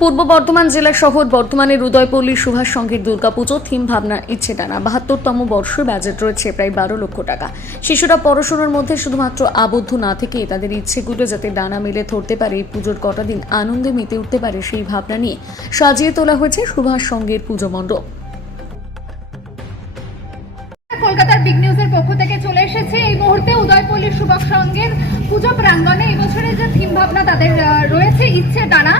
পূর্ব বর্ধমান জেলা শহর বর্ধমানের উদয়পল্লী সুভাষ সংঘের দুর্গাপুজো থিম ভাবনা ইচ্ছে টানা ৭২তম বর্ষে বাজেট রয়েছে প্রায় ১২ লক্ষ টাকা। শিশুরা পড়াশোনার মধ্যে শুধুমাত্র আবদ্ধ না থেকে তাদের ইচ্ছেগুলো যাতে ডানা মেলে ধরতে পারে, এই পুজোর কটা দিন আনন্দে মেতে উঠতে পারে সেই ভাবনা নিয়ে সাজিয়ে তোলা হয়েছে সুভাষ সংঘের পুজো মণ্ডপ। কলকাতার বিগ নিউজের পক্ষ থেকে চলে এসেছে এই মুহূর্তে উদয়পল্লী সুভাষ সংঘের পুজো প্রাঙ্গণে। এই বছরের যে থিম ভাবনা তাদের রয়েছে ইচ্ছে টানা,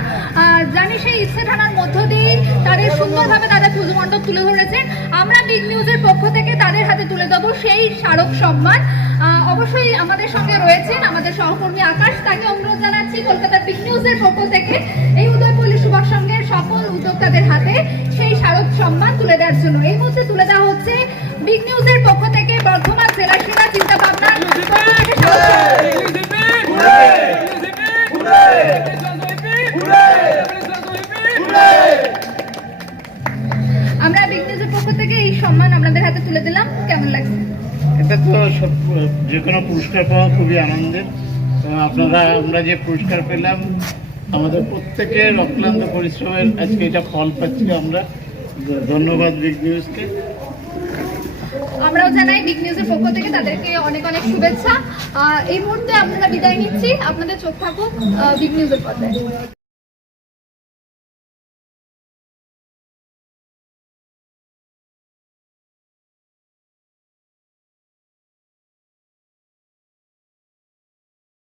জানি সেই ইচ্ছে টানার মধ্য দিয়ে তাদের সুন্দরভাবে তাদের পুজো মণ্ডপ তুলে ধরেছেন। আমরা বিগ নিউজের পক্ষ থেকে তাদের হাতে তুলে দেবো সেই স্মারক সম্মান। অবশ্যই আমাদের সঙ্গে রয়েছেন আমাদের সহকর্মী আকাশ, তাকে অনুরোধ জানাচ্ছি কলকাতার বিগ নিউজের পক্ষ থেকে এই উদয়পল্লী সুভাষ সংঘের সকল উদ্যোক্তাদের হাতে সেই স্মারক সম্মান তুলে দেওয়ার জন্য। এই মুহূর্তে তুলে দেওয়া হচ্ছে বিগ নিউজের পক্ষ থেকে বর্ধমান জেলা সেরা চিন্তা ভাবনা। আমরা বিগ নিউজের পক্ষ থেকে এই সম্মান আপনাদের হাতে তুলে দিলাম, কেমন লাগছে? এটা তো যে কোনো পুরস্কার পাওয়া খুবই আনন্দের। আমরা যে পুরস্কার পেলাম আমাদের প্রত্যেকের অক্লান্ত পরিশ্রমের আজকে এটা ফল পাচ্ছি আমরা। ধন্যবাদ বিগ নিউজকে। আমরাও জানাই বিগ নিউজের পক্ষ থেকে তাদেরকে অনেক অনেক শুভেচ্ছা। এই মুহূর্তে আপনারা বিদায় নিচ্ছি, আপনাদের চোখ থাকুক বিগ নিউজের পর্দায়।